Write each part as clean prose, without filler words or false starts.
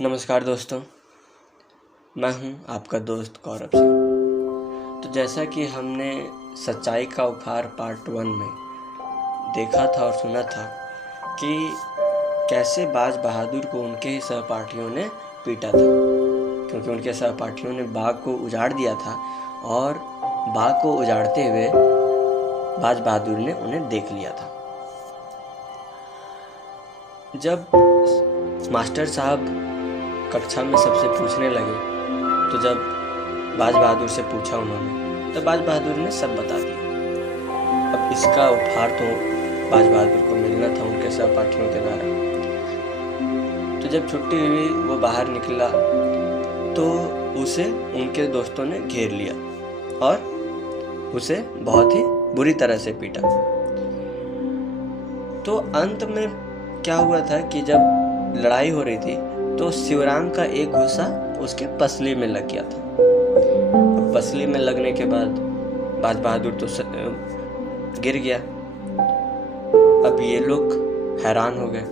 नमस्कार दोस्तों, मैं हूं आपका दोस्त गौरव सिंह। तो जैसा कि हमने सच्चाई का उपहार पार्ट 1 में देखा था और सुना था कि कैसे बाज बहादुर को उनके ही सहपाठियों ने पीटा था, क्योंकि उनके सहपाठियों ने बाग को उजाड़ दिया था और बाग को उजाड़ते हुए बाज बहादुर ने उन्हें देख लिया था। जब मास्टर साहब कक्षा में सबसे पूछने लगे, तो जब बाज बहादुर से पूछा उन्होंने, तो बाज बहादुर ने सब बता दिया। अब इसका उपहार तो बाज बहादुर को मिलना था उनके सहपाठियों के द्वारा। तो जब छुट्टी हुई, वो बाहर निकला तो उसे उनके दोस्तों ने घेर लिया और उसे बहुत ही बुरी तरह से पीटा। तो अंत में क्या हुआ था कि जब लड़ाई हो रही थी तो शिवराम का एक घुसा उसके पसली में लग गया था। पसली में लगने के बाद बाज बहादुर तो गिर गया। अब ये लोग हैरान हो गए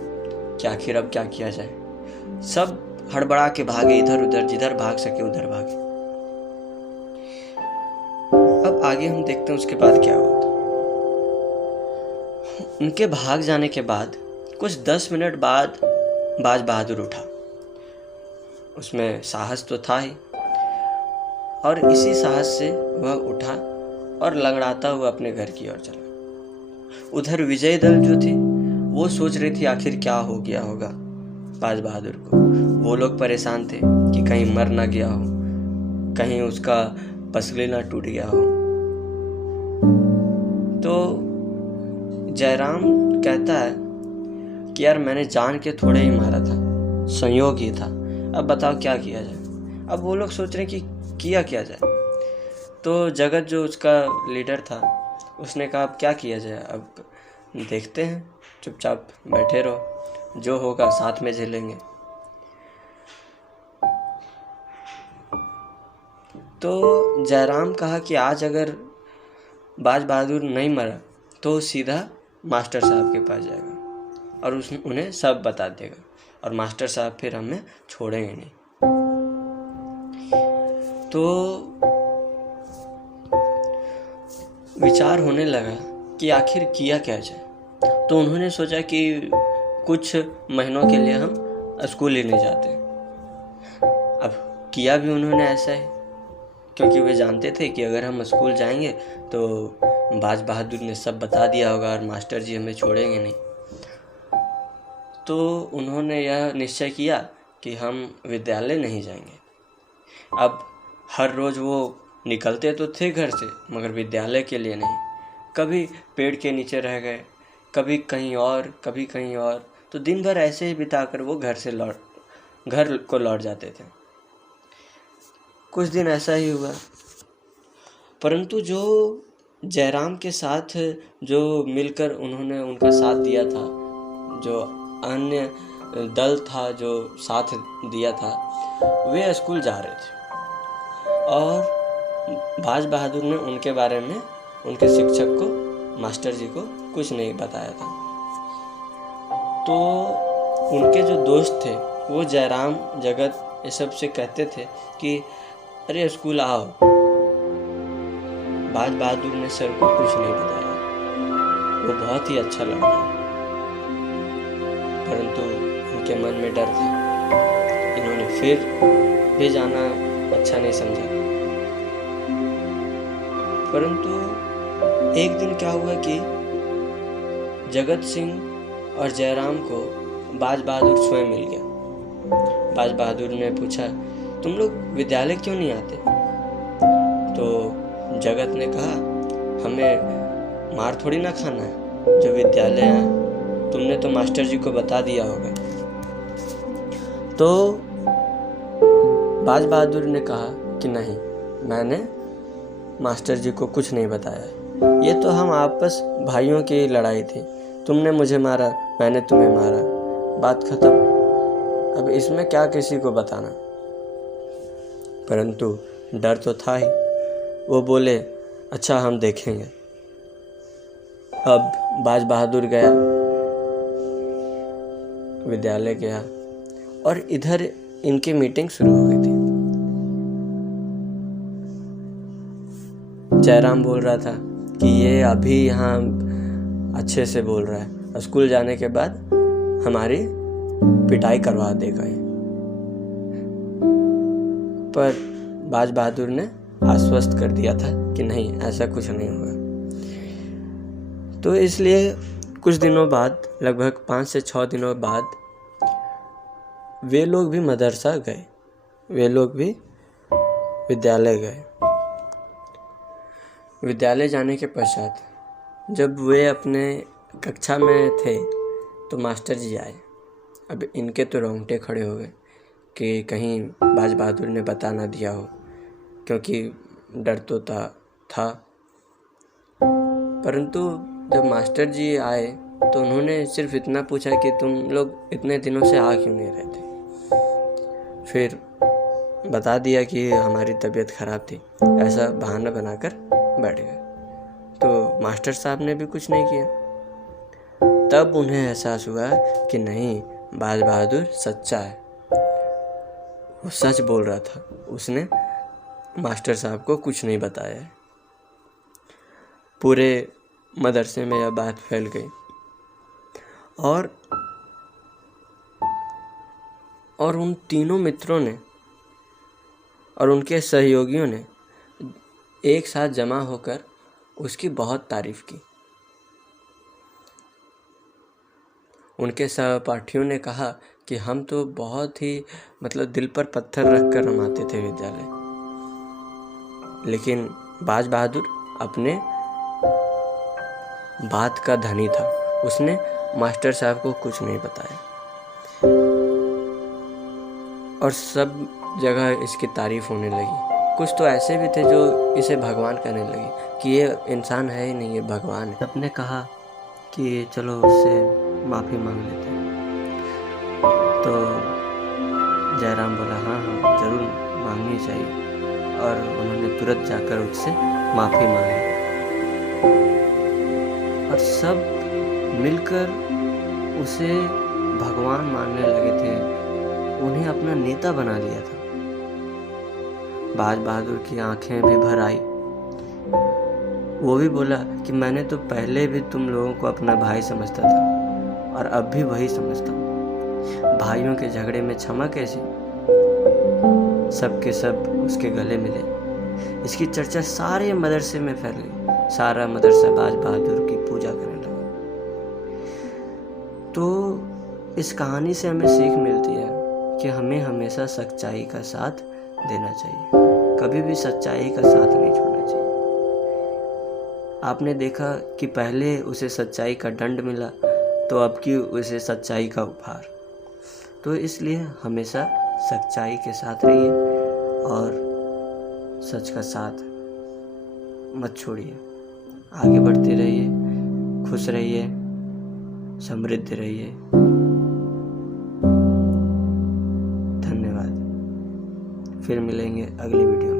कि आखिर अब क्या किया जाए। सब हड़बड़ा के भागे इधर उधर, जिधर भाग सके उधर भागे। अब आगे हम देखते हैं उसके बाद क्या हुआ था। उनके भाग जाने के बाद कुछ 10 मिनट बाद बाज बहादुर उठा। उसमें साहस तो था ही, और इसी साहस से वह उठा और लंगड़ाता हुआ अपने घर की ओर चला। उधर विजय दल जो थी वो सोच रही थी आखिर क्या हो गया होगा बाज बहादुर को। वो लोग परेशान थे कि कहीं मर ना गया हो, कहीं उसका पसली ना टूट गया हो। तो जयराम कहता है कि यार मैंने जान के थोड़े ही मारा था, संयोग ही था, अब बताओ क्या किया जाए। अब वो लोग सोच रहे हैं कि किया क्या जाए। तो जगत जो उसका लीडर था उसने कहा अब क्या किया जाए, अब देखते हैं, चुपचाप बैठे रहो, जो होगा साथ में झेलेंगे। तो जयराम कहा कि आज अगर बाज बहादुर नहीं मरा तो सीधा मास्टर साहब के पास जाएगा और उन्हें सब बता देगा, और मास्टर साहब फिर हमें छोड़ेंगे नहीं। तो विचार होने लगा कि आखिर किया क्या जाए। तो उन्होंने सोचा कि कुछ महीनों के लिए हम स्कूल ही नहीं जाते। अब किया भी उन्होंने ऐसा ही, क्योंकि वे जानते थे कि अगर हम स्कूल जाएंगे तो बाज बहादुर ने सब बता दिया होगा और मास्टर जी हमें छोड़ेंगे नहीं। तो उन्होंने यह निश्चय किया कि हम विद्यालय नहीं जाएंगे। अब हर रोज़ वो निकलते तो थे घर से, मगर विद्यालय के लिए नहीं। कभी पेड़ के नीचे रह गए, कभी कहीं और, कभी कहीं और। तो दिन भर ऐसे ही बिताकर वो घर को लौट जाते थे। कुछ दिन ऐसा ही हुआ, परंतु जो जयराम के साथ जो मिलकर उन्होंने उनका साथ दिया था, जो अन्य दल था जो साथ दिया था, वे स्कूल जा रहे थे और बाज बहादुर ने उनके बारे में उनके शिक्षक को, मास्टर जी को कुछ नहीं बताया था। तो उनके जो दोस्त थे वो जयराम, जगत, ये सब से कहते थे कि अरे स्कूल आओ। बाज बहादुर ने सर को कुछ नहीं बताया। वो बहुत ही अच्छा लगा, परंतु उनके मन में डर था। इन्होंने फिर भी जाना अच्छा नहीं समझा। परंतु एक दिन क्या हुआ कि जगत सिंह और जयराम को बाज बहादुर स्वयं मिल गया। बाज बहादुर ने पूछा, तुम लोग विद्यालय क्यों नहीं आते? तो जगत ने कहा, हमें मार थोड़ी ना खाना है, जो विद्यालय है तुमने तो मास्टर जी को बता दिया होगा। तो बाज बहादुर ने कहा कि नहीं, मैंने मास्टर जी को कुछ नहीं बताया। ये तो हम आपस भाइयों की लड़ाई थी, तुमने मुझे मारा, मैंने तुम्हें मारा, बात खत्म। अब इसमें क्या किसी को बताना। परंतु डर तो था ही। वो बोले, अच्छा हम देखेंगे। अब बाज बहादुर गया, विद्यालय गया, और इधर इनकी मीटिंग शुरू हो गई थी। जयराम बोल रहा था कि ये अभी यहाँ अच्छे से बोल रहा है, स्कूल जाने के बाद हमारी पिटाई करवा देगा ये। पर बाज बहादुर ने आश्वस्त कर दिया था कि नहीं, ऐसा कुछ नहीं होगा। तो इसलिए कुछ दिनों बाद, लगभग 5 से 6 दिनों बाद, वे लोग भी मदरसा गए, वे लोग भी विद्यालय गए। विद्यालय जाने के पश्चात जब वे अपने कक्षा में थे तो मास्टर जी आए। अब इनके तो रोंगटे खड़े हो गए कि कहीं बाज बहादुर ने बता ना दिया हो, क्योंकि डर तो था। परंतु जब मास्टर जी आए तो उन्होंने सिर्फ इतना पूछा कि तुम लोग इतने दिनों से आ क्यों नहीं रहे थे। फिर बता दिया कि हमारी तबीयत खराब थी, ऐसा बहाना बनाकर बैठ गए। तो मास्टर साहब ने भी कुछ नहीं किया। तब उन्हें एहसास हुआ कि नहीं, बाज बहादुर सच्चा है, वो सच बोल रहा था, उसने मास्टर साहब को कुछ नहीं बताया है। पूरे मदरसे में यह बात फैल गई और उन तीनों मित्रों ने और उनके सहयोगियों ने एक साथ जमा होकर उसकी बहुत तारीफ की। उनके सहपाठियों ने कहा कि हम तो बहुत ही दिल पर पत्थर रखकर हम आते थे विद्यालय, लेकिन बाज बहादुर अपने बात का धनी था, उसने मास्टर साहब को कुछ नहीं बताया और सब जगह इसकी तारीफ होने लगी। कुछ तो ऐसे भी थे जो इसे भगवान कहने लगे कि ये इंसान है ही नहीं, ये भगवान है। सबने कहा कि चलो उससे माफ़ी मांग लेते हैं। तो जयराम बोला हाँ ज़रूर मांगनी चाहिए, और उन्होंने तुरंत जाकर उससे माफ़ी मांगी और सब मिलकर उसे भगवान मानने लगे थे, उन्हें अपना नेता बना लिया था। बाज बहादुर की आंखें भी भर आई। वो भी बोला कि मैंने तो पहले भी तुम लोगों को अपना भाई समझता था और अब भी वही समझता हूँ। भाइयों के झगड़े में क्षमा कैसी? सब के सब उसके गले मिले। इसकी चर्चा सारे मदरसे में फैल गई। सारा मदरसा बाज बहादुर की पूजा करने लगा। तो इस कहानी से हमें सीख मिलती है कि हमें हमेशा सच्चाई का साथ देना चाहिए, कभी भी सच्चाई का साथ नहीं छोड़ना चाहिए। आपने देखा कि पहले उसे सच्चाई का दंड मिला, तो अब की उसे सच्चाई का उपहार। तो इसलिए हमेशा सच्चाई के साथ रहिए और सच का साथ मत छोड़िए। आगे बढ़ते रहिए, खुश रहिए, समृद्ध रहिए। धन्यवाद। फिर मिलेंगे अगली वीडियो में।